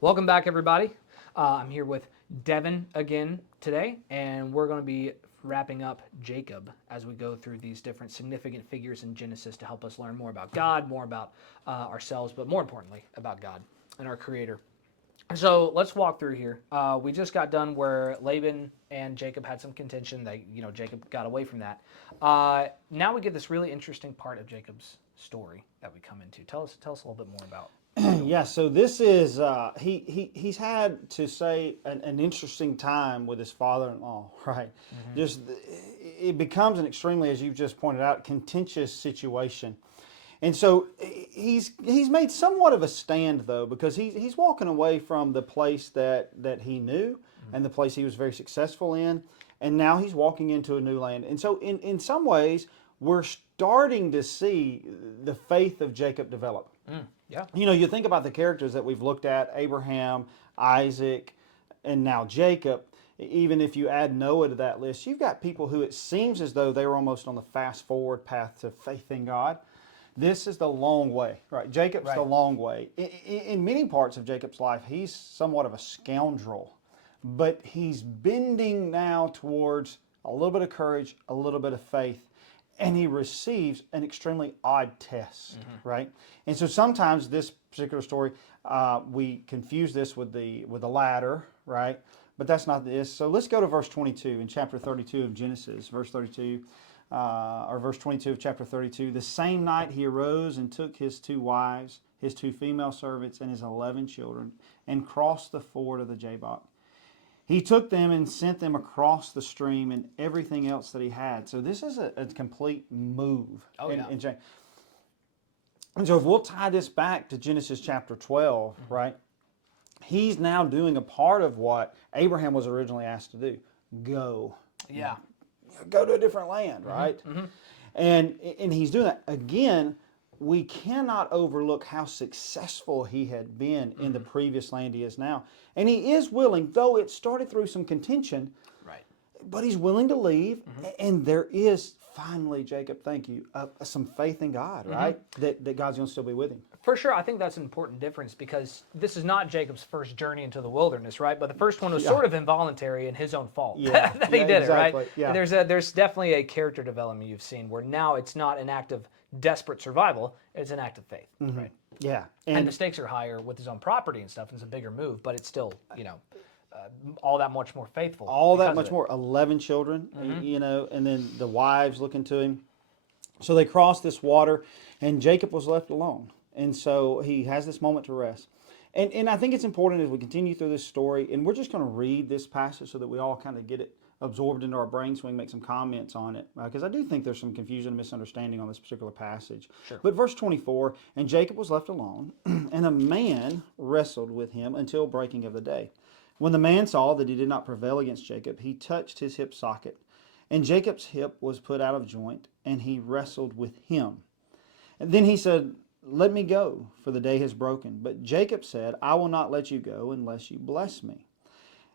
Welcome back, everybody. I'm here with Devin again today, and we're going to be wrapping up Jacob as we go through these different significant figures in Genesis to help us learn more about God, more about ourselves, but more importantly, about God and our Creator. So let's walk through here. We just got done where Laban and Jacob had some contention. Jacob got away from that. Now we get this really interesting part of Jacob's story that we come into. Tell us a little bit more about Jacob. Yeah, so this is he's had to say an interesting time with his father-in-law, right? Just it becomes an extremely, as you've just pointed out, contentious situation, and so he's made somewhat of a stand though because he's walking away from the place that he knew and the place he was very successful in, and now he's walking into a new land, and so in some ways we're starting to see the faith of Jacob develop. Yeah. You know, you think about the characters that we've looked at: Abraham, Isaac, and now Jacob. Even if you add Noah to that list, you've got people who it seems as though they were almost on the fast forward path to faith in God. This is the long way, right? Jacob's the Right. long way. In many parts of Jacob's life, he's somewhat of a scoundrel, but he's bending now towards a little bit of courage, a little bit of faith, and he receives an extremely odd test, right? And so sometimes this particular story, we confuse this with the ladder, right? But that's not this. So let's go to verse 22 in chapter 32 of Genesis, verse 32, or verse 22 of chapter 32. The same night he arose and took his two wives, his two female servants, and his 11 children, and crossed the ford of the Jabbok. He took them and sent them across the stream and everything else that he had. So this is a complete move. Oh, yeah. And so if we'll tie this back to Genesis chapter 12, right? He's now doing a part of what Abraham was originally asked to do. Go. Yeah. Go to a different land, right? And he's doing that. Again, we cannot overlook how successful he had been in the previous land he is now. And he is willing, though it started through some contention, Right. but he's willing to leave. And there is finally, Jacob, thank you, some faith in God, right? That God's going to still be with him. For sure, I think that's an important difference because this is not Jacob's first journey into the wilderness, right? But the first one was sort of involuntary and his own fault Yeah. that he Yeah, did exactly. it, right? Yeah. There's definitely a character development you've seen where now it's not an act of desperate survival; it's an act of faith, right? Yeah. And the stakes are higher with his own property and stuff. And it's a bigger move, but it's still, all that much more faithful. all that because much of it. more. 11 children, and then the wives looking to him. So they crossed this water, and Jacob was left alone. And so he has this moment to rest. And I think it's important as we continue through this story, and we're just going to read this passage so that we all kind of get it absorbed into our brains so we can make some comments on it. Because I do think there's some confusion and misunderstanding on this particular passage. Sure. But verse 24, and Jacob was left alone, and a man wrestled with him until breaking of the day. When the man saw that he did not prevail against Jacob, he touched his hip socket. And Jacob's hip was put out of joint, and he wrestled with him. And then he said, "Let me go, for the day has broken." But Jacob said, "I will not let you go unless you bless me."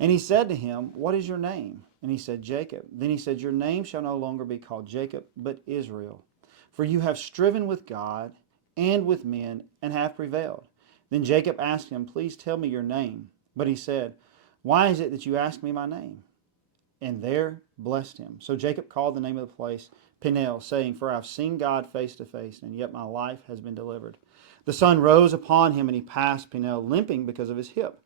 And he said to him, "What is your name?" And he said, "Jacob." Then he said, "Your name shall no longer be called Jacob, but Israel. For you have striven with God and with men, and have prevailed." Then Jacob asked him, "Please tell me your name." But he said, "Why is it that you ask me my name?" And there blessed him. So Jacob called the name of the place Peniel, saying, "For I have seen God face to face, and yet my life has been delivered." The sun rose upon him, and he passed Peniel, limping because of his hip.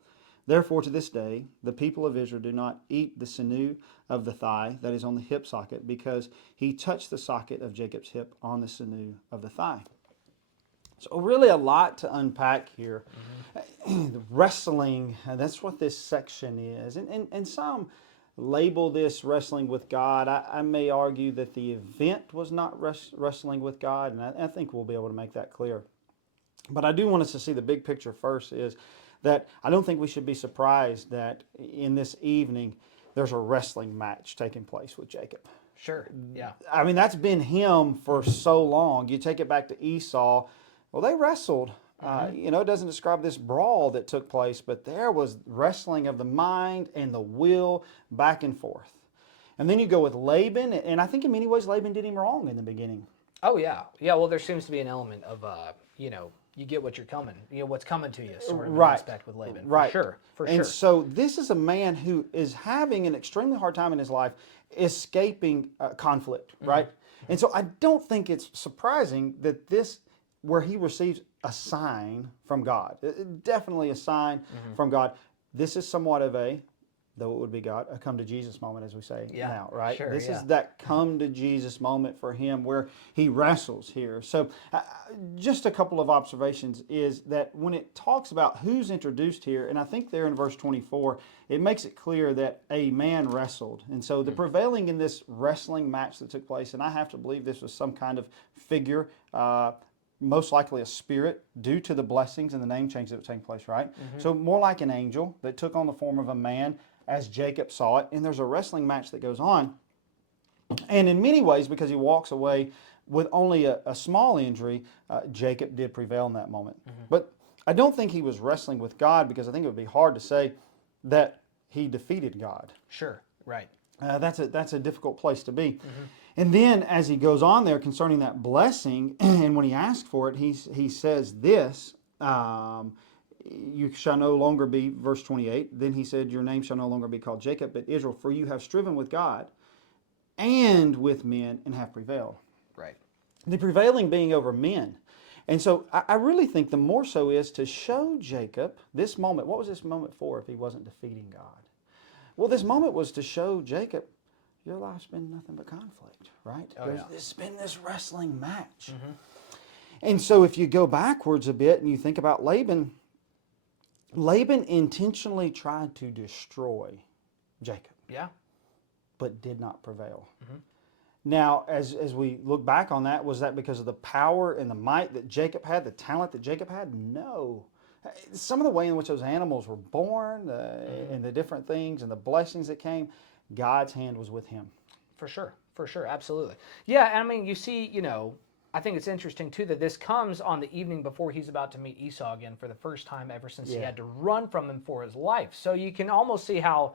Therefore to this day the people of Israel do not eat the sinew of the thigh that is on the hip socket, because he touched the socket of Jacob's hip on the sinew of the thigh. So really a lot to unpack here. The wrestling, that's what this section is. And some label this wrestling with God. I may argue that the event was not wrestling with God, and I think we'll be able to make that clear. But I do want us to see the big picture first, is that I don't think we should be surprised that in this evening there's a wrestling match taking place with Jacob. Sure. Yeah. I mean, that's been him for so long. You take it back to Esau. Well, they wrestled. It doesn't describe this brawl that took place, but there was wrestling of the mind and the will back and forth. And then you go with Laban, and I think in many ways Laban did him wrong in the beginning. Oh yeah. Yeah. Well, there seems to be an element of you get what you're coming, what's coming to you, sort of Right. aspect with Laban. Right. For and sure. so this is a man who is having an extremely hard time in his life escaping conflict, right? And so I don't think it's surprising that this, where he receives a sign from God, definitely a sign from God. This is somewhat of a, though it would be God, a come to Jesus moment, as we say now, right? Sure, This yeah. is that come to Jesus moment for him where he wrestles here. So, just a couple of observations is that when it talks about who's introduced here, and I think there in verse 24, it makes it clear that a man wrestled. And so, the prevailing in this wrestling match that took place, and I have to believe this was some kind of figure. Most likely a spirit due to the blessings and the name change that was taking place, right? So more like an angel that took on the form of a man as Jacob saw it. And there's a wrestling match that goes on. And in many ways, because he walks away with only a small injury, Jacob did prevail in that moment. But I don't think he was wrestling with God, because I think it would be hard to say that he defeated God. Sure, right. That's a difficult place to be. And then as he goes on there concerning that blessing, and when he asks for it, he says this, you shall no longer be, verse 28, then he said, your name shall no longer be called Jacob, but Israel, for you have striven with God and with men and have prevailed. Right. The prevailing being over men. And so I really think the more so is to show Jacob this moment. What was this moment for if he wasn't defeating God? Well, this moment was to show Jacob, your life's been nothing but conflict, right? It's been this wrestling match. And so if you go backwards a bit and you think about Laban, Laban intentionally tried to destroy Jacob, Yeah. but did not prevail. Now, as we look back on that, was that because of the power and the might that Jacob had, the talent that Jacob had? No. Some of the way in which those animals were born and the different things and the blessings that came, God's hand was with him. For sure, absolutely. Yeah, and I mean, you see, I think it's interesting too that this comes on the evening before he's about to meet Esau again for the first time ever since he had to run from him for his life. So you can almost see how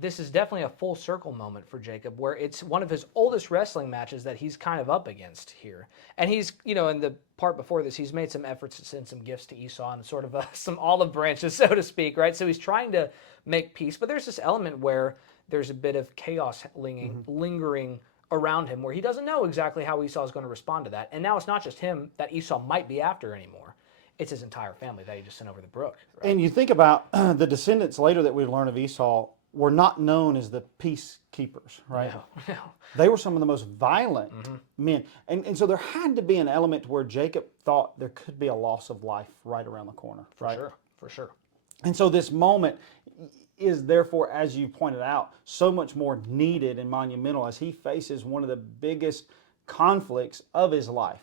this is definitely a full circle moment for Jacob, where it's one of his oldest wrestling matches that he's kind of up against here. And he's, in the part before this, he's made some efforts to send some gifts to Esau and sort of some olive branches, so to speak, right? So he's trying to make peace, but there's this element where there's a bit of chaos lingering around him, where he doesn't know exactly how Esau is going to respond to that. And now it's not just him that Esau might be after anymore. It's his entire family that he just sent over the brook. Right? And you think about the descendants later that we learn of Esau were not known as the peacekeepers, right? No. They were some of the most violent men. And so there had to be an element where Jacob thought there could be a loss of life right around the corner. For sure. And so this moment is therefore, as you pointed out, so much more needed and monumental as he faces one of the biggest conflicts of his life.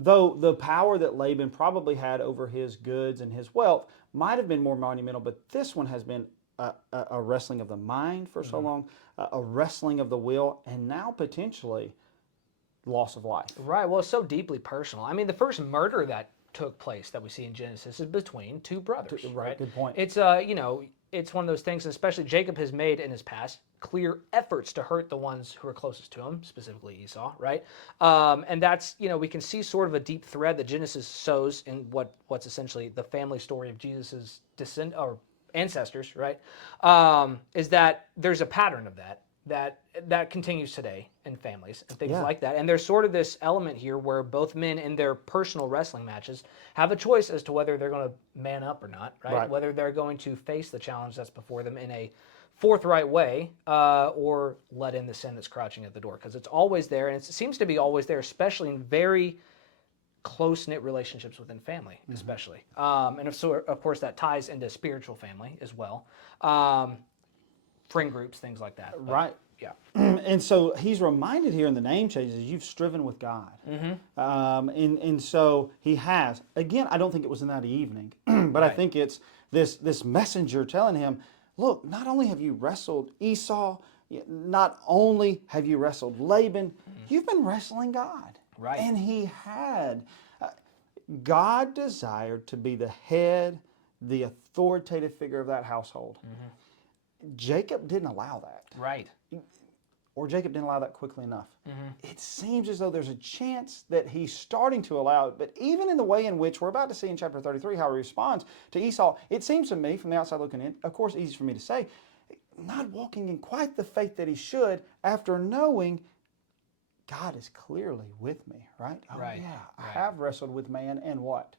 Though the power that Laban probably had over his goods and his wealth might have been more monumental, but this one has been a wrestling of the mind for so long, a wrestling of the will, and now potentially loss of life. Right. Well, it's so deeply personal. I mean, the first murder that took place that we see in Genesis is between two brothers. Right. Good point. It's it's one of those things, especially Jacob has made in his past clear efforts to hurt the ones who are closest to him, specifically Esau, right? And that's, we can see sort of a deep thread that Genesis sows in what's essentially the family story of Jesus's ancestors, right? Is that there's a pattern of that continues today in families and things like that. And there's sort of this element here where both men in their personal wrestling matches have a choice as to whether they're going to man up or not, right? Whether they're going to face the challenge that's before them in a forthright way or let in the sin that's crouching at the door, because it's always there, and it seems to be always there, especially in very close-knit relationships within family, especially. And so, of course, that ties into spiritual family as well. Friend groups, things like that. Right. Yeah. And so he's reminded here in the name changes, you've striven with God. And so he has. Again, I don't think it was in that evening, but I think it's this messenger telling him, look, not only have you wrestled Esau, not only have you wrestled Laban, you've been wrestling God. Right. And he had. God desired to be the head, the authoritative figure of that household. Jacob didn't allow that. Right. or Jacob didn't allow that quickly enough. It seems as though there's a chance that he's starting to allow it, but even in the way in which we're about to see in chapter 33 how he responds to Esau, it seems to me, from the outside looking in, of course, easy for me to say, not walking in quite the faith that he should after knowing God is clearly with me, right? Oh, Right, yeah, I right. have wrestled with man and what?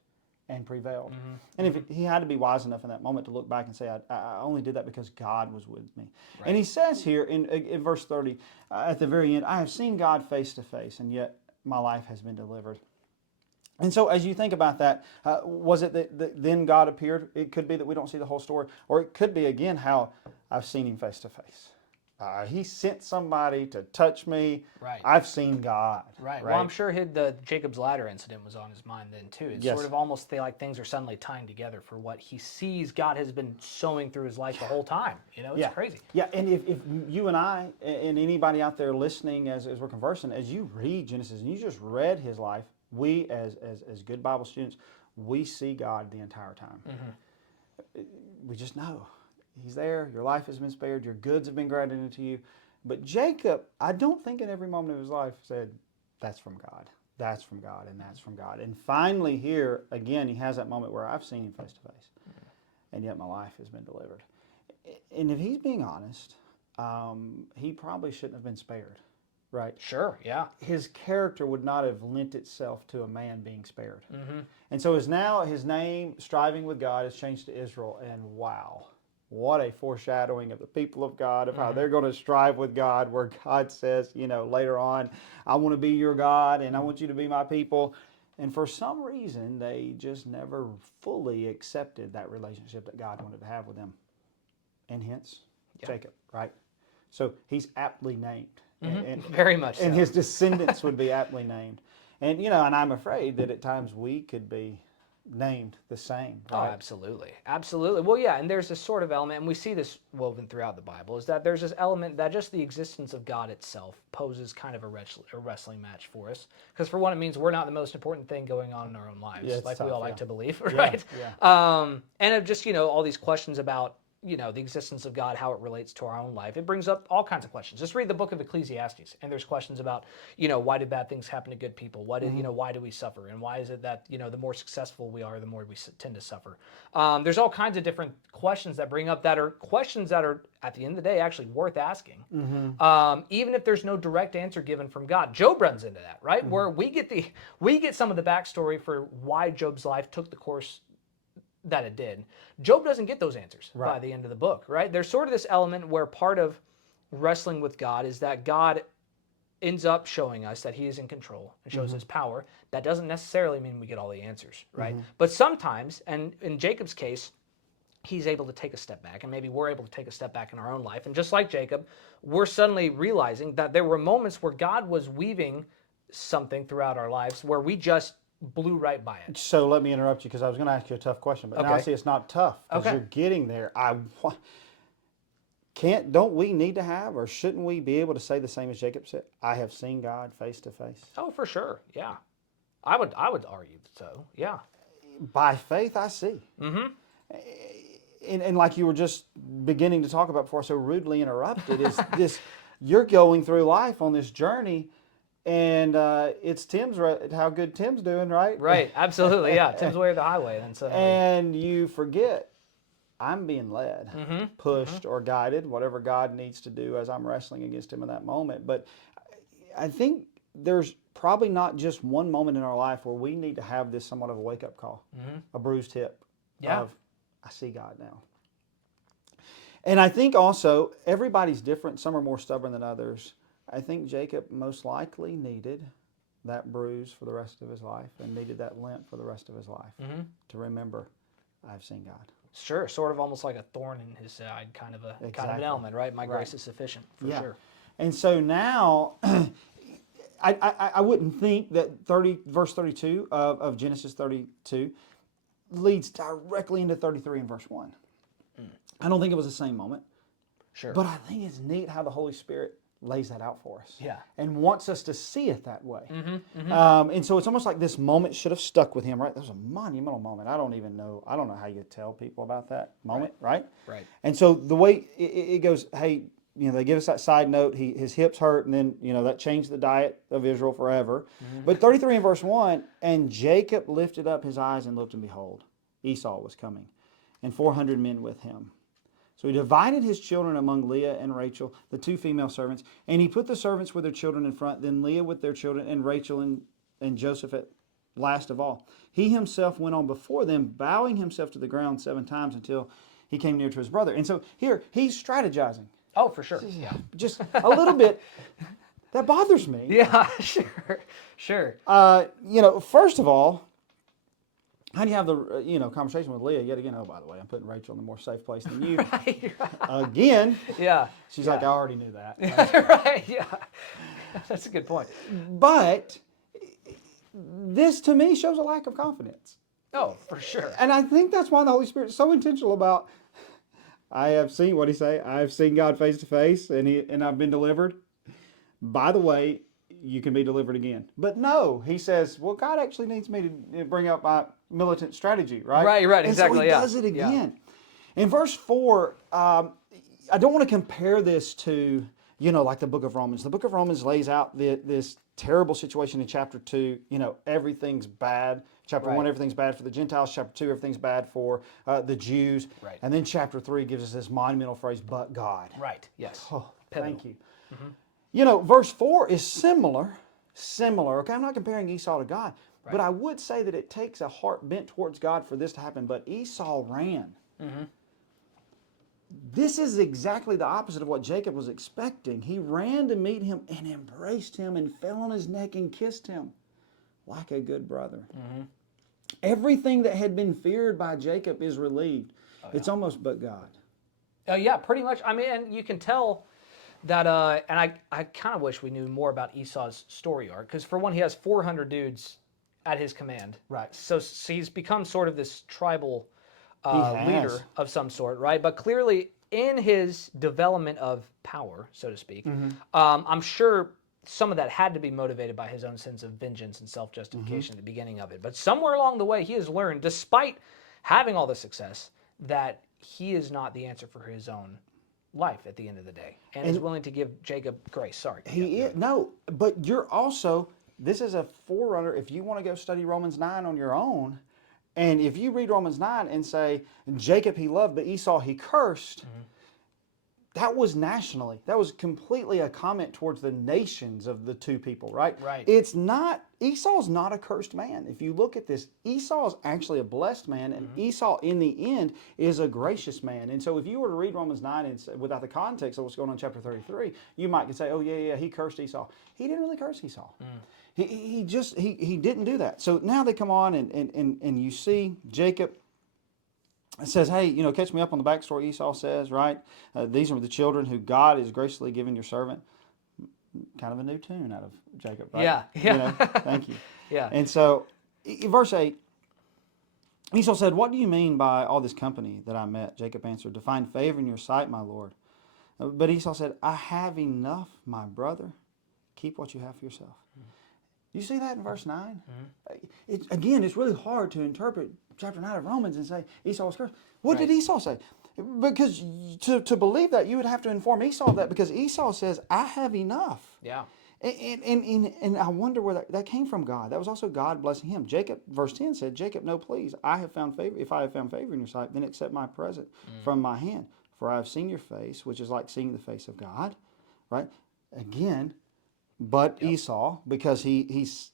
And prevailed. And if he had to be wise enough in that moment to look back and say, I only did that because God was with me. Right. And he says here in verse 30, at the very end, I have seen God face to face, and yet my life has been delivered. And so as you think about that, was it that then God appeared? It could be that we don't see the whole story. Or it could be, again, how I've seen him face to face. He sent somebody to touch me. Right. I've seen God. Right. Well, I'm sure the Jacob's ladder incident was on his mind then too. It's Yes. sort of almost like things are suddenly tying together for what he sees God has been sowing through his life the whole time. You know, it's crazy. Yeah, and if you and I and anybody out there listening as we're conversing, as you read Genesis and you just read his life, we as good Bible students, we see God the entire time. We just know he's there. Your life has been spared. Your goods have been granted into you. But Jacob, I don't think in every moment of his life said, that's from God. That's from God, and that's from God. And finally here, again, he has that moment where I've seen him face to face, and yet my life has been delivered. And if he's being honest, he probably shouldn't have been spared, right? Sure, yeah. His character would not have lent itself to a man being spared. And so now his name, striving with God, has changed to Israel, and wow. What a foreshadowing of the people of God, of how they're going to strive with God, where God says, later on, I want to be your God and I want you to be my people. And for some reason, they just never fully accepted that relationship that God wanted to have with them. And hence, Jacob, right? So he's aptly named. And Very much so. And his descendants would be aptly named. And, and I'm afraid that at times we could be named the same. Right? Oh, absolutely. Absolutely. Well, yeah, and there's this sort of element, and we see this woven throughout the Bible, is that there's this element that just the existence of God itself poses kind of a wrestling match for us. Because for one, it means we're not the most important thing going on in our own lives, like we all like to believe, right? And of just, all these questions about, the existence of God, how it relates to our own life. It brings up all kinds of questions. Just read the book of Ecclesiastes, and there's questions about, why did bad things happen to good people? Why do we suffer? And why is it that, the more successful we are, the more we tend to suffer? There's all kinds of different questions that bring up that are questions that are, at the end of the day, actually worth asking. Even if there's no direct answer given from God. Job runs into that, right? Where we get some of the backstory for why Job's life took the course that it did. Job doesn't get those answers by the end of the book, right? There's sort of this element where part of wrestling with God is that God ends up showing us that he is in control and shows his power. That doesn't necessarily mean we get all the answers, right? But sometimes, and in Jacob's case, he's able to take a step back, and maybe we're able to take a step back in our own life. And just like Jacob, we're suddenly realizing that there were moments where God was weaving something throughout our lives where we just blew right by it. So let me interrupt you because I was going to ask you a tough question, but now I see it's not tough because you're getting there. Don't we need to have, or shouldn't we be able to say the same as Jacob said? I have seen God face to face. Oh, for sure, yeah. I would argue so, yeah. By faith, I see. And like you were just beginning to talk about before, so rudely interrupted, is this: you're going through life on this journey. And it's how good Tim's doing, right? Right, absolutely, yeah. Tim's way of the highway. Then suddenly. And you forget, I'm being led, pushed, or guided, whatever God needs to do as I'm wrestling against him in that moment. But I think there's probably not just one moment in our life where we need to have this somewhat of a wake-up call, a bruised hip of, I see God now. And I think also, everybody's different. Some are more stubborn than others. I think Jacob most likely needed that bruise for the rest of his life and needed that limp for the rest of his life to remember, I've seen God. Sure, sort of almost like a thorn in his side, kind of an element, right? My grace is sufficient, for sure. And so now, I wouldn't think that verse 32 of Genesis 32 leads directly into 33 and verse 1. I don't think it was the same moment. Sure. But I think it's neat how the Holy Spirit lays that out for us. Yeah. And wants us to see it that way. And so it's almost like this moment should have stuck with him, right? That was a monumental moment. I don't know how you tell people about that moment, right? Right. And so the way it goes, hey, they give us that side note. His hips hurt, and then that changed the diet of Israel forever. But 33 in verse 1, and Jacob lifted up his eyes and looked, and behold, Esau was coming, and 400 men with him. So he divided his children among Leah and Rachel, the two female servants, and he put the servants with their children in front, then Leah with their children, and Rachel and Joseph at last of all. He himself went on before them, bowing himself to the ground 7 times until he came near to his brother. And so here, he's strategizing. Oh, for sure. Yeah. Just a little bit. That bothers me. Yeah, sure. First of all, how do you have the conversation with Leah yet again? Oh, by the way, I'm putting Rachel in a more safe place than you. Right. Again. Yeah. She's like, I already knew that. Right. Yeah. That's a good point. But this to me shows a lack of confidence. Oh, for sure. And I think that's why the Holy Spirit is so intentional about. I have seen, what did he say? I have seen God face to face, and I've been delivered. By the way, you can be delivered again. But no, he says, well, God actually needs me to bring up my militant strategy, right? Right, exactly. And so he does it again. In verse 4, I don't want to compare this to, like the book of Romans. The book of Romans lays out this terrible situation in chapter 2. Everything's bad. Chapter 1, everything's bad for the Gentiles. Chapter 2, everything's bad for the Jews. Right. And then chapter 3 gives us this monumental phrase, but God. Right, yes. Oh, Pivotal. thank you. Verse 4 is similar. Okay, I'm not comparing Esau to God. But I would say that it takes a heart bent towards God for this to happen. But Esau ran. This is exactly the opposite of what Jacob was expecting. He ran to meet him and embraced him and fell on his neck and kissed him like a good brother. Everything that had been feared by Jacob is relieved. It's almost but God. Yeah, pretty much. I mean, and you can tell that, and I kind of wish we knew more about Esau's story arc, because for one, he has 400 dudes at his command. Right. So he's become sort of this tribal has. leader of some sort, right? But clearly, in his development of power, so to speak, I'm sure some of that had to be motivated by his own sense of vengeance and self-justification at the beginning of it. But somewhere along the way, he has learned, despite having all the success, that he is not the answer for his own life at the end of the day, and is willing to give Jacob grace. Sorry. He is. No, but you're also, this is a forerunner. If you want to go study Romans 9 on your own, and if you read Romans 9 and say, Jacob he loved, but Esau he cursed, that was nationally. That was completely a comment towards the nations of the two people, right? Right. It's not, Esau's not a cursed man. If you look at this, Esau is actually a blessed man, and Esau in the end is a gracious man. And so if you were to read Romans 9 and without the context of what's going on in chapter 33, you might say, oh yeah, he cursed Esau. He didn't really curse Esau. He didn't do that. So now they come on and you see Jacob. It says, hey, catch me up on the backstory, Esau says, right? These are the children who God has graciously given your servant. Kind of a new tune out of Jacob, right? Yeah. Thank you. Yeah. And so, verse 8, Esau said, what do you mean by all this company that I met? Jacob answered, to find favor in your sight, my Lord. But Esau said, I have enough, my brother. Keep what you have for yourself. You see that in verse 9? Again, it's really hard to interpret chapter 9 of Romans and say Esau was cursed. What did Esau say? Because to believe that, you would have to inform Esau of that, because Esau says, I have enough. Yeah. And I wonder where that came from God. That was also God blessing him. Jacob, verse 10 said, Jacob, no, please, I have found favor. If I have found favor in your sight, then accept my present from my hand. For I have seen your face, which is like seeing the face of God. Right? Again, but Esau, because he's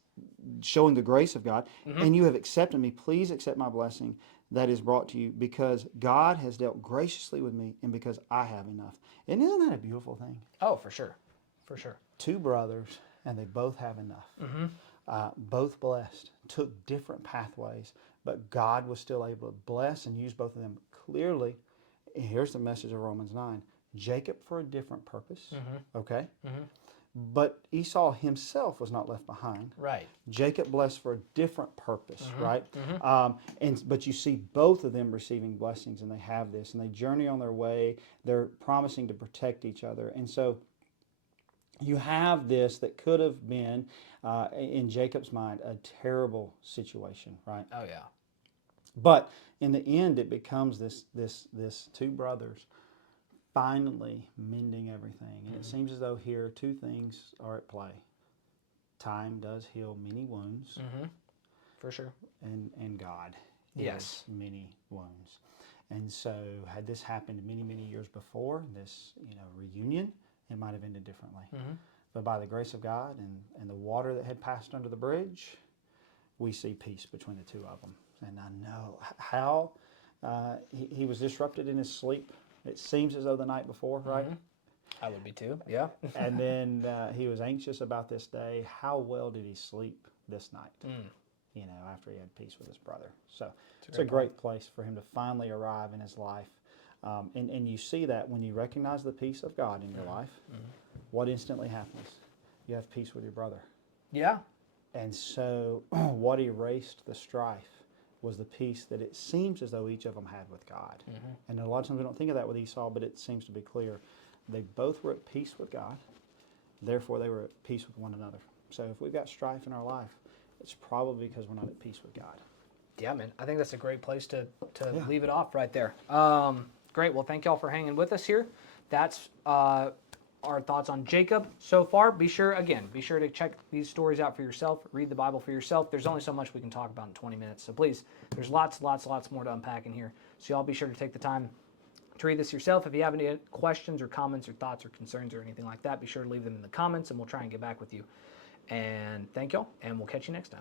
showing the grace of God, and you have accepted me, please accept my blessing that is brought to you, because God has dealt graciously with me, and because I have enough. And isn't that a beautiful thing? Oh, for sure. For sure. Two brothers, and they both have enough. Both blessed, took different pathways, but God was still able to bless and use both of them clearly. And here's the message of Romans 9. Jacob for a different purpose, okay? But Esau himself was not left behind. Right. Jacob blessed for a different purpose, right? But you see both of them receiving blessings, and they have this, and they journey on their way. They're promising to protect each other. And so you have this that could have been, in Jacob's mind, a terrible situation, right? Oh, yeah. But in the end, it becomes this two brothers finally mending everything. And it seems as though here two things are at play. Time does heal many wounds, For sure. and God Yes. heals many wounds. And so, had this happened many, many years before this, reunion, it might have ended differently. But by the grace of God and the water that had passed under the bridge, we see peace between the two of them. And I know how he was disrupted in his sleep. It seems as though the night before, right? I would be too. Yeah. And then he was anxious about this day. How well did he sleep this night? After he had peace with his brother. So it's a great place for him to finally arrive in his life. And you see that when you recognize the peace of God in your life, what instantly happens? You have peace with your brother. Yeah. And so what erased the strife was the peace that it seems as though each of them had with God. And a lot of times we don't think of that with Esau, but it seems to be clear. They both were at peace with God. Therefore, they were at peace with one another. So if we've got strife in our life, it's probably because we're not at peace with God. Yeah, man. I think that's a great place to Yeah. leave it off right there. Great. Well, thank y'all for hanging with us here. That's our thoughts on Jacob so far. Be sure to check these stories out for yourself. Read the Bible for yourself. There's only so much we can talk about in 20 minutes. So please, there's lots more to unpack in here. So y'all be sure to take the time to read this yourself. If you have any questions or comments or thoughts or concerns or anything like that, be sure to leave them in the comments and we'll try and get back with you. And thank y'all, and we'll catch you next time.